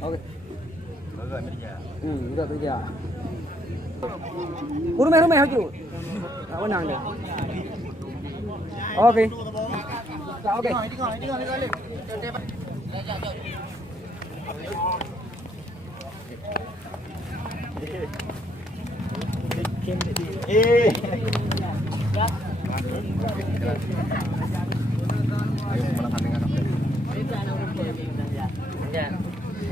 Oke. Udah tuh ya. Rumah haju. Nggak menang deh. Oke. Oke.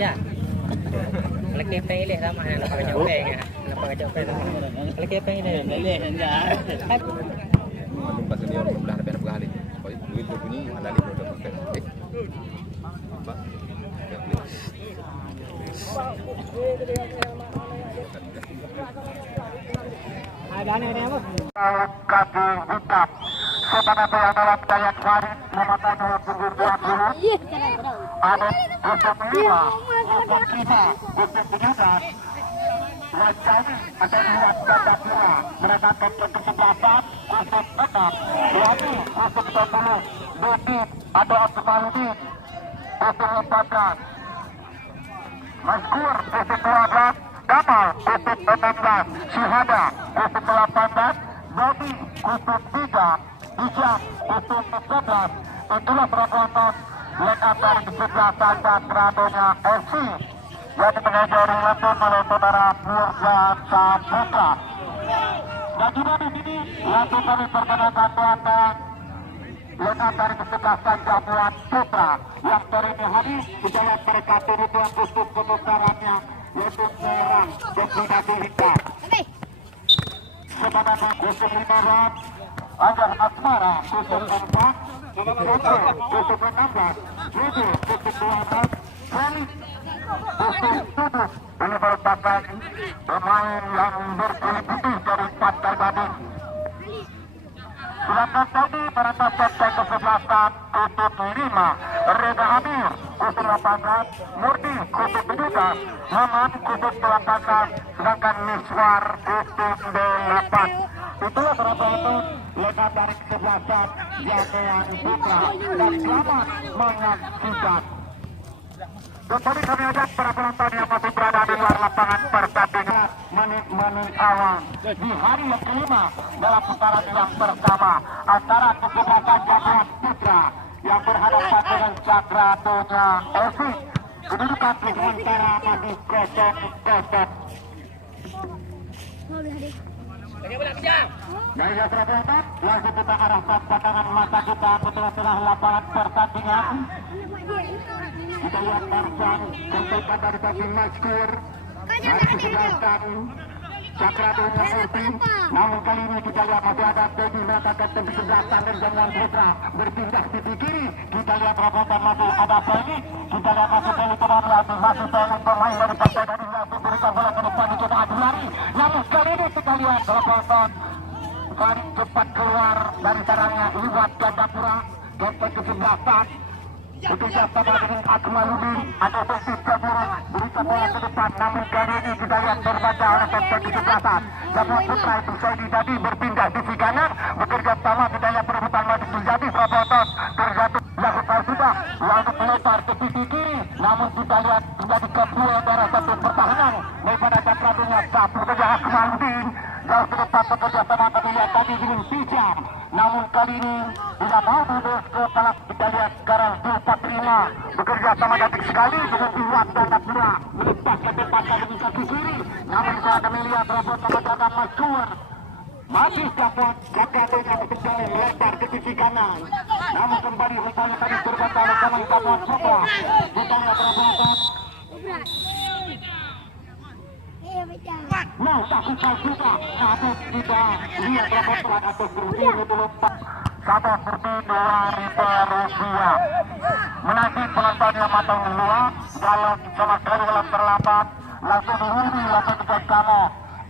Ya. Lagi pilih sama anak pakai copeng ya. Anak pakai copeng. Lagi pilih enggak. Pas senior sebelah ada benar kali. Kalau duit bunyi ada di produk pakai. Apa? Ada nih apa? Kaki hitam. Sebenarnya yang dalam daya tarik mematahkan pinggir dua dulu. Ada 05, 05, 17. Wajani ada dua ganda pula menangkan kesebelasan 06, Wani 020, Dudit ada Akmaludin 014, Mazkur 012, Kamal 016, Syuhada 018, Bobby 03, Ijam 014. Itulah perbuatan line up dari kesebelasan dan Radonya FC yang mengajari langsung oleh saudara Murja Saputra. Dan juga di sini langsung kami perkenalkan tuan-tuan line up dari kesebelasan Jamuan Putra yang hari ini hadir di dalam mereka turunan khusus pemutarannya yaitu merah dominasi hitam. Sebenarnya khusus 5 ron Agar Asmara khusus 4, Soto khusus 16, Juju khusus 12, Felix khusus 7. Ini merupakan pemain yang berkulit putih dari Pantai Gading. Silakan tadi para tapet kesebelasan khusus 5, Reza Amir khusus 18, Murni khusus 17, Haman khusus 18, sedangkan Miswar khusus 8. Itulah perbuatan lekat dari kesebelasan Jamuan Putra dan selamat menyaksikan. Kembali kami ajak para penonton yang masih berada di luar lapangan pertandingan menit-menit awal di hari yang kelima dalam putaran yang pertama antara kesebelasan Jamuan Putra yang berhadapan dengan Cakratonya FC. Kedudukan sementara masih 0-0. Dari Jakarta langsung kita arahkan pandangan mata kita ke tengah lapangan pertandingan. Kita lihat Marsan sampaikan dari kaki Mazkur dari kesebelasan Cakratonya Murti. Namun kali ini kita lihat masih ada Teddy mereka kapten kesebelasan dari Jamuan Putra berpindah sisi kiri. Kita lihat robotan masih ada Penny. Kita lihat masih Penny lagi masih Penny pemain dari Pantai Gading langsung berikan bola ke depan dicoba adu lari. Namun kali ini kita lihat robotan paling cepat keluar dari sarangnya Iwan Gandapura kapten kesebelasan. Bekerja sama dengan Akmaludin ada Besi Jabura berikan bola ke depan. Namun kali ini kita lihat terbaca oleh kapten kesebelasan Jamuan Putra itu Saidi tadi berpindah di sisi kanan. Bekerja sama kita lihat perebutan maju terjadi Robotos terjatuh lakukan sudah lalu melempar ke sisi kiri. Namun kita lihat menjadi kebuah antara satu pertahanan daripada Cakratonya Sapu bekerja Akmaludin jauh ke depan bekerja sama kami lihat tadi dengan Pijam. Namun kali ini tidak mau mundur ke telak. Kita lihat sekarang 245 bekerja sama cantik sekali dengan Iwan Gandapura melepas ke depan tadi di kaki kiri. Namun saat kami lihat robot kemenangan Mazkur masih dapat Cakratonya kembali melempar ke sisi kanan. Namun kembali rupanya tadi terbatal oleh pemain Jamuan Putra. Rupanya robotan mau takutkan juga, namun kita lihat robotan atau berdiri melompat sama seperti dari Rusia. Menanti penontonnya matang luar, dalam sama sekali dalam terlambat, langsung dihuni langsung bersama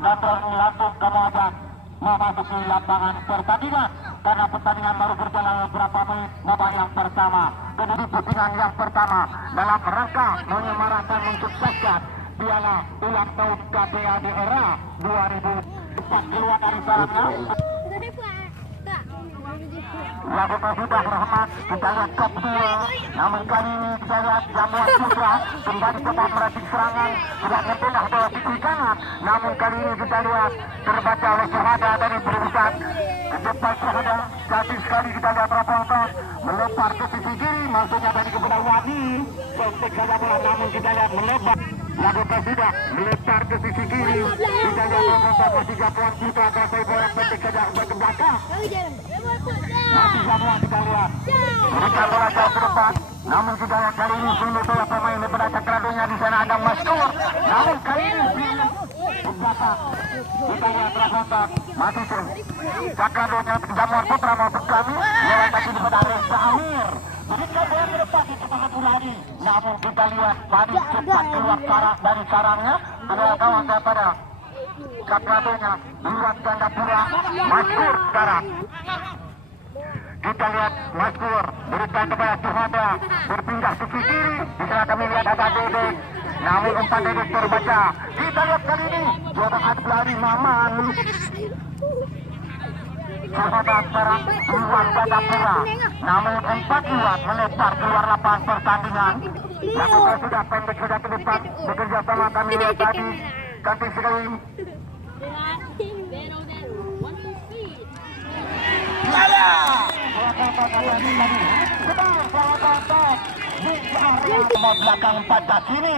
dan langsung kemudian memasuki lapangan pertandingan karena pertandingan baru berjalan beberapa menit. Babak yang pertama, kemudian pertandingan yang pertama dalam rangka menyemarakan mensukseskan Piala ulang tahun KPAD era 2004 keluar dari sarangnya. lakukan sudah Rahmat. Kita lihat top 2. Namun kali ini kita lihat Jamuan Putra kembali cepat meracik serangan. Sudah terpindah ke sisi kanan. Namun kali ini kita lihat terbaca oleh Syahada dari Berusan. Ke depan Syahada. Cantik sekali kita lihat penonton melempar ke sisi kiri. Maksudnya dari kepada Wadi. Sontek saja bola namun kita lihat melebar. Lakukan sudah melempar ke sisi kiri. Kita lihat penonton masih Jamuan Putra. Kasih bola pendek saja ke belakang. Masih Jamuan kita lihat. Berikan bola jauh ke depan. Namun kita lihat kali ini sungguh bola pemain daripada Cakradonya di sana ada Maskur. Namun kali ini ke belakang. Kita lihat penonton masih Cakradonya Jamuan Putra maupun kami. Lewat kaki daripada Reza Amir. Berikan bola ke depan di tengah Bulari. Namun kita lihat tadi cepat keluar dari sarangnya. Adalah kawan daripada Cakradonya luar ganda pura Maskur sekarang. Kita lihat Maskur berikan kepada Syahada berpindah ke sisi kiri. Di sana kami lihat ada Dede. Namun umpan Dede terbaca. Kita lihat kali ini Jodoh Bulari Maman. Syahada sekarang luar ganda pura. Namun 4-2 melebar keluar lapangan pertandingan. Lakukan sudah pendek sudah ke depan. Bekerja sama kami lihat tadi. Cantik sekali. Belakang 14 ini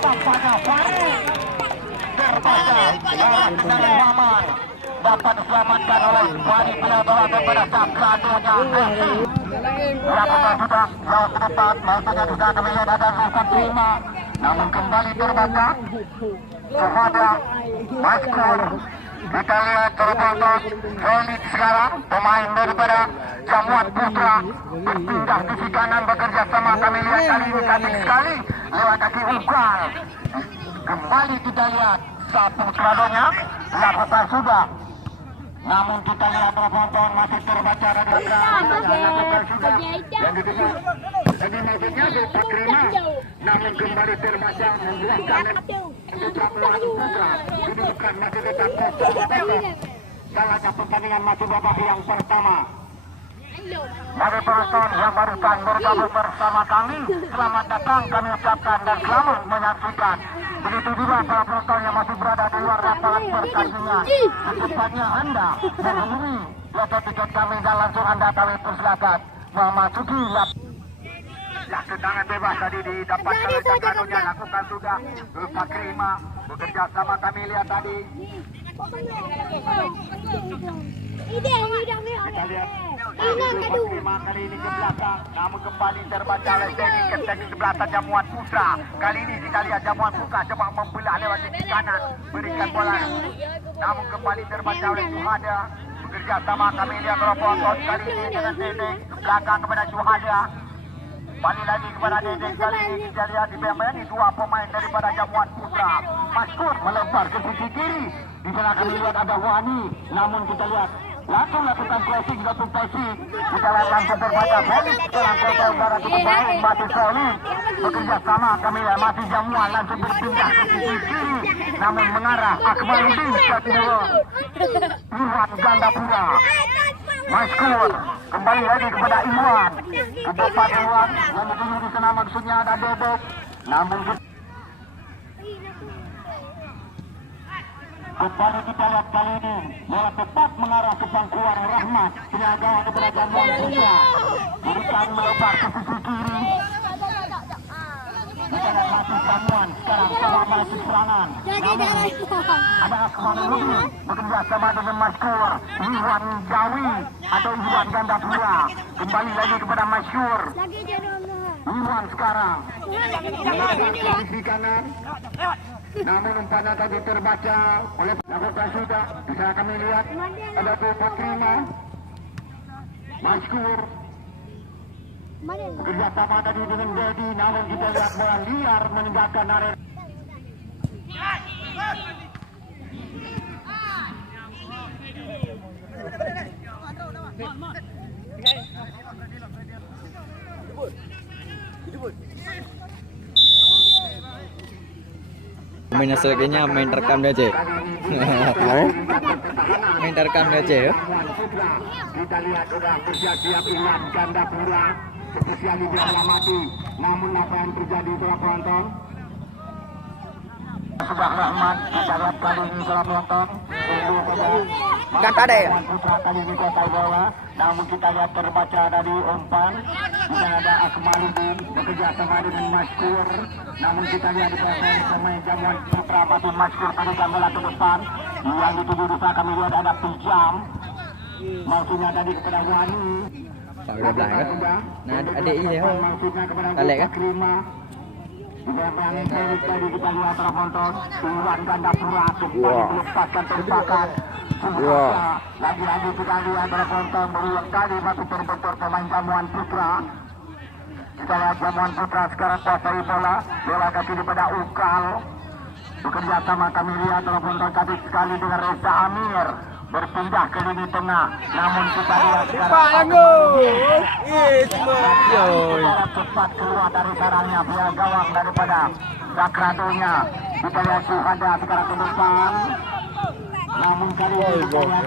tampaknya Fahri terbaca dari Maman dapat diselamatkan oleh Fahri bila bola daripada Cakradonya. Lakukan sudah jauh ke depan. Maksudnya di sana kami lihat ada Rusak Prima. Namun kembali terbaca kepada Maskur. Kita lihat terbatas Felix sekarang pemain daripada Jamuan Putra berpindah sisi kanan bekerja sama kami lihat kali ini cantik sekali lewat kaki Ugal. Kembali kita lihat sapu Cakradonya lakukan sudah. Namun kita lihat penonton masih terbaca dari lakukan sudah yang kedua. Jadi maksudnya Rusak Prima namun kembali terbaca membuahkan Jamuan Putra. Ini bukan masih tetap kosong. Salahnya pertandingan masih babak yang pertama. Bagi penonton yang barusan bergabung bersama kami, selamat datang kami ucapkan dan selamat menyaksikan. Begitu juga para penonton yang masih berada di luar lapangan pertandingan. Secepatnya Anda menghubungi loket tiket kami dan langsung Anda kami persilakan memasuki lapangan. Tendangan bebas tadi didapatkan oleh Cakradonya. Lakukan sudah Rusak Prima bekerja sama kami lihat tadi. Kita lihat Rusak Prima kali ini ke belakang. Namun kembali terbaca oleh Denny kapten di sebelah Jamuan Putra. Kali ini kita lihat Jamuan Putra coba membelah lewat sisi kanan berikan bola. Namun kembali terbaca oleh Syahada bekerja sama kami lihat penonton kali ini dengan Dede ke belakang kepada Syahada. Balik lagi kepada Dede. Kali ini kita lihat di BMN ini dua pemain daripada Jamuan Putra. Maskur melempar ke sisi kiri. Di sana kami lihat ada Wani. Namun kita lihat langsung lakukan crossing ke passing. Kita lihat langsung terbaca Felix sekarang kota utara ke pemain masih solid. Bekerja sama kami lihat masih Jamuan langsung berpindah ke sisi kiri. Namun mengarah Akmaludin Satmiro. Iwan Gandapura. Maskur kembali lagi kepada Iwan. Ke depan Iwan yang dituju di sana maksudnya ada Bebek. Namun kembali kita lihat kali ini bola tepat mengarah ke pangkuan Rahmat. Penjaga kepada Jamuan Putra. Berikan melebar ke sisi kiri. Kita lihat masih Jamuan sekarang coba masih serangan. Namun ada Akmaludin bekerja sama dengan Maskur. Iwan Jawi atau Iwan Gandapura. Kembali lagi kepada Maskur. Iwan sekarang ke sisi kanan. Namun umpannya tadi terbaca oleh lakukan sudah. Bisa kami lihat ada Rusak Prima. Maskur bekerja sama tadi dengan Dedi. Namun kita lihat bola liar meninggalkan area. Main hasilnya main rekam dia cek. Main menghindarkan aja ya. Kita lihat sudah bersiap-siap Iwan Gandapura spesial diselamatkan. Namun apa yang terjadi setelah penonton? Sudah Rahmat kita lihat kali ini setelah penonton. Kata ada ya? Putra kali ini kuasai bola. Namun kita lihat terbaca dari umpan. Sudah ada Akmaluddin bekerja sama dengan Maskur. Namun kita lihat di belakang pemain Jamuan Putra masih Maskur berikan bola ke depan. Yang dituju Rusa kami lihat ada Pijam. Maksudnya tadi kepada Wani. Pak udah belah kan? Nah adik ini ya. Balik kan? Di belakang tadi kita lihat terponton. Iwan Gandapura kembali melepaskan tembakan. Lagi-lagi kita lihat terponton berulang kali masih terbentur pemain Jamuan Putra. Kita lihat Jamuan Putra sekarang kuasai bola. Bola kaki kepada Ukal. Bekerja sama kami lihat terponton tadi sekali dengan Reza Amir. Berpindah ke lini tengah. Namun kita lihat sekarang secara cepat keluar dari sarangnya pihak gawang daripada Sakradonya. Kita lihat Suhada sekarang ke depan. Namun kali ini kita lihat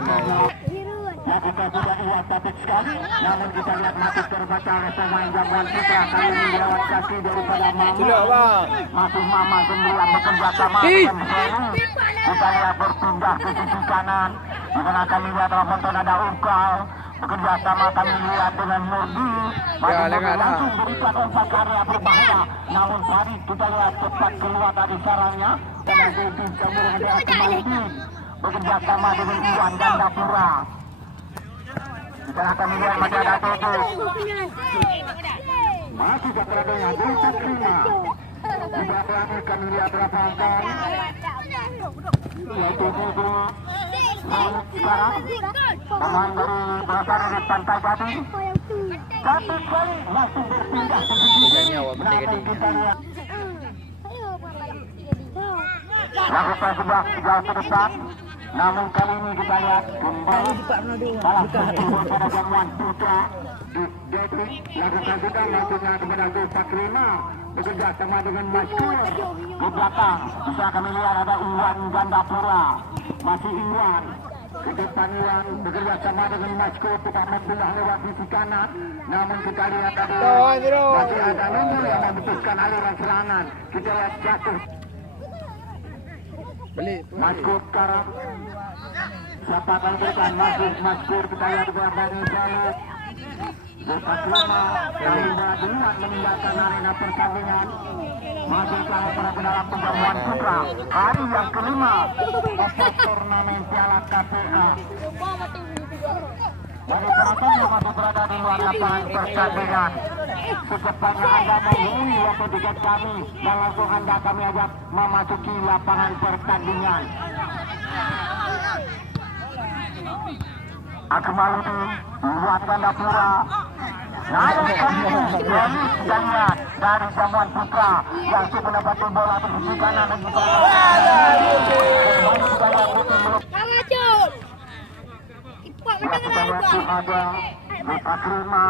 ya kita sudah lihat statik sekali. Namun kita lihat masih terbaca oleh pemain Jamuan Putra. Kali ini lewat kaki daripada Mama. Masih Mama sendirian bekerja sama dengan Heli. Kita lihat berpindah ke sisi kanan. Di mana kami lihat Ramonton ada Ukal. Bekerja sama kami lihat dengan Murdi. Masih langsung berikan umpan ke area berbahaya. Namun tadi kita lihat cepat keluar dari sarangnya. Dan nanti jamur ada Akmaluddin. Bekerja sama dengan Iwan Gandapura. Kita akan lihat masih ada Toto. Masih Sakradonya Desa Krima. Di belakang kami lihat Ramonton. Yaitu Toto. Sekarang pemain dari berasal dari Pantai Gading. Satu kali langsung berpindah ke sisi kiri. Kita lihat lakukan sebelah jauh ke depan. Namun kali ini kita lihat kembali balas berkumpul pada Jamuan Putra. Detrik lakukan sudah langsungnya kepada Desa Krima. Bekerja sama dengan Maskur. Di belakang bisa kami lihat ada Iwan Gandapura. Masih Iwan. Ke depan Iwan bekerja sama dengan Maskur. Tidak membelah lewat sisi kanan. Namun kita lihat ada masih ada Lumur yang memutuskan aliran serangan. Kita lihat jatuh. Maskur sekarang. Siapa akan berikan Maskur. Kita lihat di belakang Saleh. Desa Krima Kalimba duluan meninggalkan arena pertandingan. Masih kalah pada dalam Jamuan Putra. Hari yang kelima dapat turnamen Piala KPA. Bagi penonton yang masih berada di luar lapangan pertandingan, secepatnya Anda menghubungi waktu tiket kami dan langsung Anda kami ajak memasuki lapangan pertandingan. Akmaluddin, Iwan Gandapura. Nah, kali ini Daniel dari Jamuan Putra yang sudah mendapati bola di sisi kanan dan juga kita lihat ada Desa Krima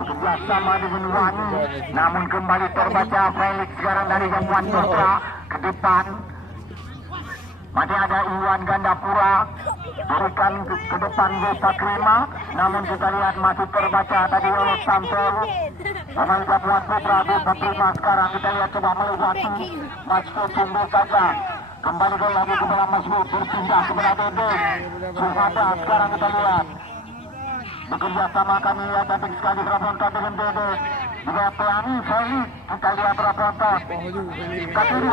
bekerja sama dengan Wani. Namun kembali terbaca Felix sekarang dari Jamuan Putra ke depan. Masih ada Iwan Gandapura berikan ke depan Desa Krima. Namun kita lihat masih terbaca tadi oleh Sampel. Pemain Jamuan Putra Desa Krima sekarang kita lihat coba melewati Masku Cumbu saja. Kembali lagi kepada Masku berpindah kepada Dede. Suhada sekarang kita lihat bekerja sama kami lihat cantik sekali Ramonton dengan Dede. Juga Pelangi Felix kita lihat Ramonton. Katiri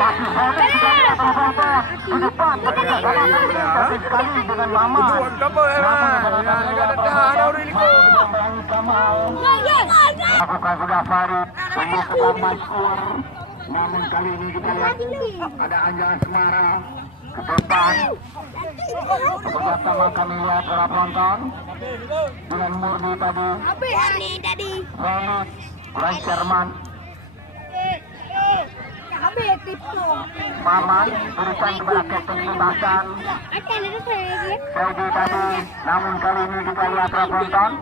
masih Felix kita lihat Ramonton di depan bekerja sama cantik sekali dengan Mama. Lakukan sudah Farid tunggu sedang Maskur. Namun kali ini kita lihat ada Anjala Semara ke depan. Bekerja sama kami lihat Ramonton dengan Murni tadi. Felix Lancerman. Maman berikan kepada Kapten Sebastian. Saudi tadi. Namun kali ini kita lihat Ramonton.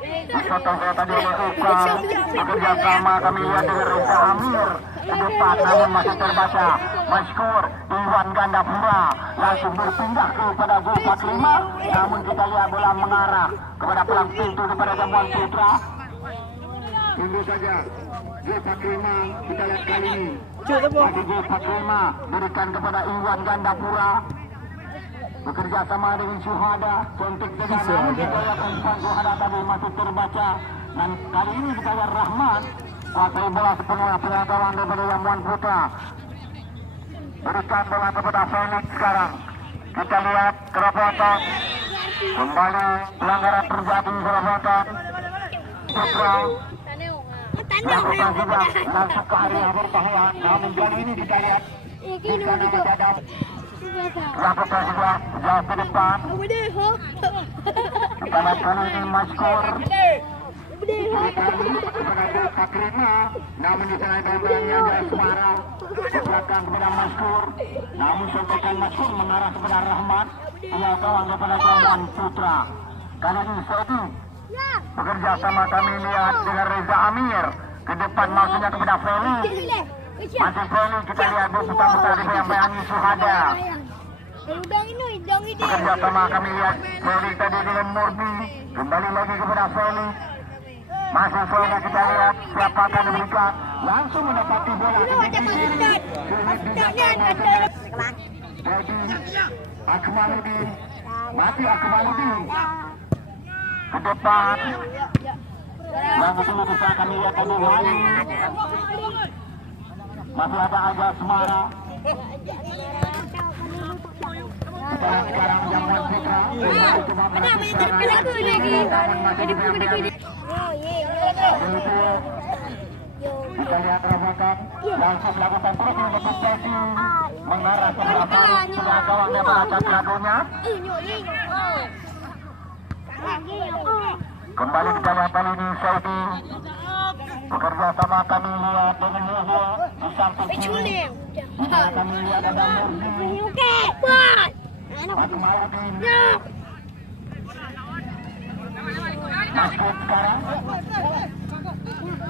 Disotong tadi oleh Ukal. Bekerja sama kami lihat dengan Reza Amir. ke depan namun masih terbaca. Maskur Iwan Gandapura langsung berpindah kepada Zulfa Klima, namun kita lihat bola mengarah kepada pelang pintu kepada Jamuan Putra. Tunggu saja Zulfa Klima, kita lihat kali ini masih Zulfa Klima berikan kepada Iwan Gandapura, bekerja sama dengan Syuhada. Contek saja namun kita lihat Syuhada tadi masih terbaca, dan kali ini kita lihat Rahman kuasai bola sepenuhnya, pengatawan daripada Jamuan Putra berikan bola kepada Felix. Sekarang kita lihat kerobotan kembali, pelanggaran terjadi, kerobotan Putra lakukan juga langsung ke area berbahaya, namun kali ini kita lihat di sana Dadam lakukan juga jauh ke depan. Kita lihat kali ini Maskur kepada Zulfa Klima, namun di sana gambarnya adalah Suara di belakang kepada Maskur, namun sontekan Maskur mengarah kepada Rahmat, ia kawan kepada Jamuan Putra. Kali ini Sedi bekerja sama, kami lihat dengan Reza Amir ke depan, maksudnya kepada Feli. Masih Feli, kita lihat putar-putar di bayang-bayangi Syuhada. Bekerja sama, kami lihat Feli tadi dengan Murni, kembali lagi kepada Feli. Masih Feli, kita lihat siapa akan diberikan, langsung mendapati bola di kiri. Jadi Akmaluddin, mati Akmaluddin ke depan. Yang itu bisa kami lihat tadi lain. Masih ada Aja Semara. Kita sekarang Jamuan Putra coba kita lihat Rafakan langsung melakukan terus untuk sesi mengarah ke belakang sudah kawan daripada Cakradonya. Kembali kita lihat kali ini Saudi bekerja sama, kami lihat dengan Yahya di samping kiri. Kami lihat ada Murni, Akmaluddin, Maskud sekarang.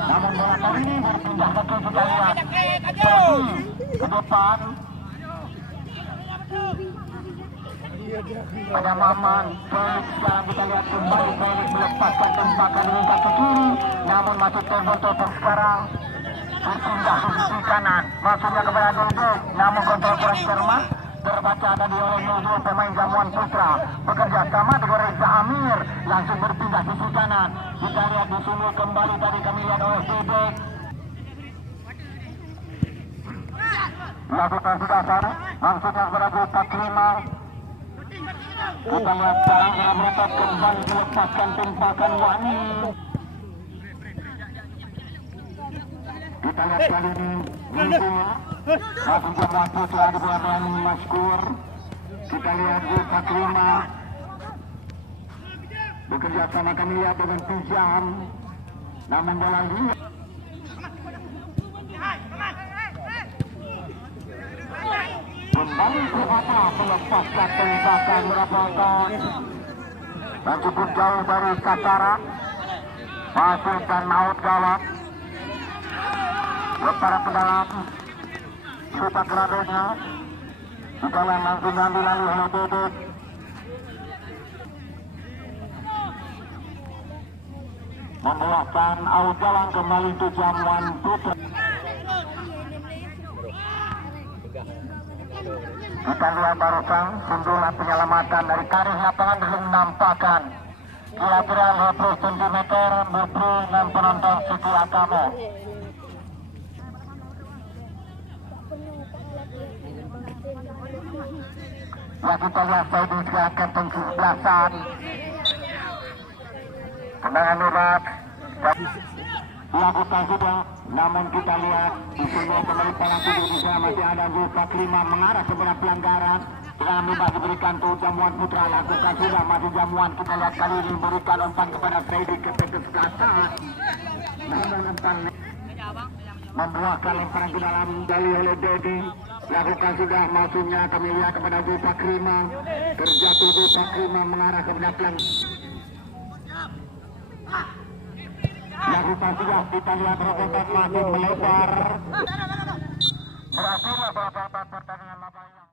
Namun bola kali ini berpindah ke kiri, kita lihat Saudi ke depan. Ada Maman, Felix sekarang kita lihat kembali, Felix melepaskan tempakan dengan kaki kiri, namun masih terbotol sekarang berpindah ke sisi kanan, maksudnya kepada Dodo, namun kontrol kurang cermat, terbaca tadi oleh Dodo, pemain Jamuan Putra bekerja sama dengan Reza Amir, langsung berpindah sisi kanan. Kita lihat di sini kembali tadi kami lihat oleh Dedek, lakukan sudah sana, maksudnya kepada Zulfa Klima. Kita lihat sekarang mereka kembali melepaskan tempakan Wani. Kita lihat kali ini masih Jamuan Putra di belakang Maskur. Kita lihat Zulfa Klima bekerja sama, kami lihat dengan Pijam, namun bola lihat kembali ke atas melepaskan tembakan Rafakan dan cukup jauh dari sasaran, masukkan maut gawat para pendalam Suta Kradonya. Kita langsung diambil alih oleh Dedek. Membolakkan out jalan kembali ke Jamuan Putra. Kita lihat barusan sundulan penyelamatan dari garis lapangan belum menampakkan kira-kira 20 cm Mubri dan penonton Siti Akamo. Ya, kita lihat Saudi sekarang kapten 17-an tendangan berat dilakukan sudah, namun kita lihat di sini kembali palang tubuh di sana masih ada Zulfa Klima mengarah kepada pelanggaran. Dengan bebas diberikan tuh Jamuan Putra, lakukan sudah masih Jamuan. Kita lihat kali ini berikan umpan kepada Saidi ke atas, namun umpan membuahkan lemparan ke dalam dari oleh Dedi. Lakukan sudah, maksudnya kami lihat kepada Zulfa Klima, terjatuh Zulfa Klima mengarah kepada pelanggaran. Lakukan sudah, kita lihat robotan masih melebar. Berakhirlah babak pertandingan lapangan.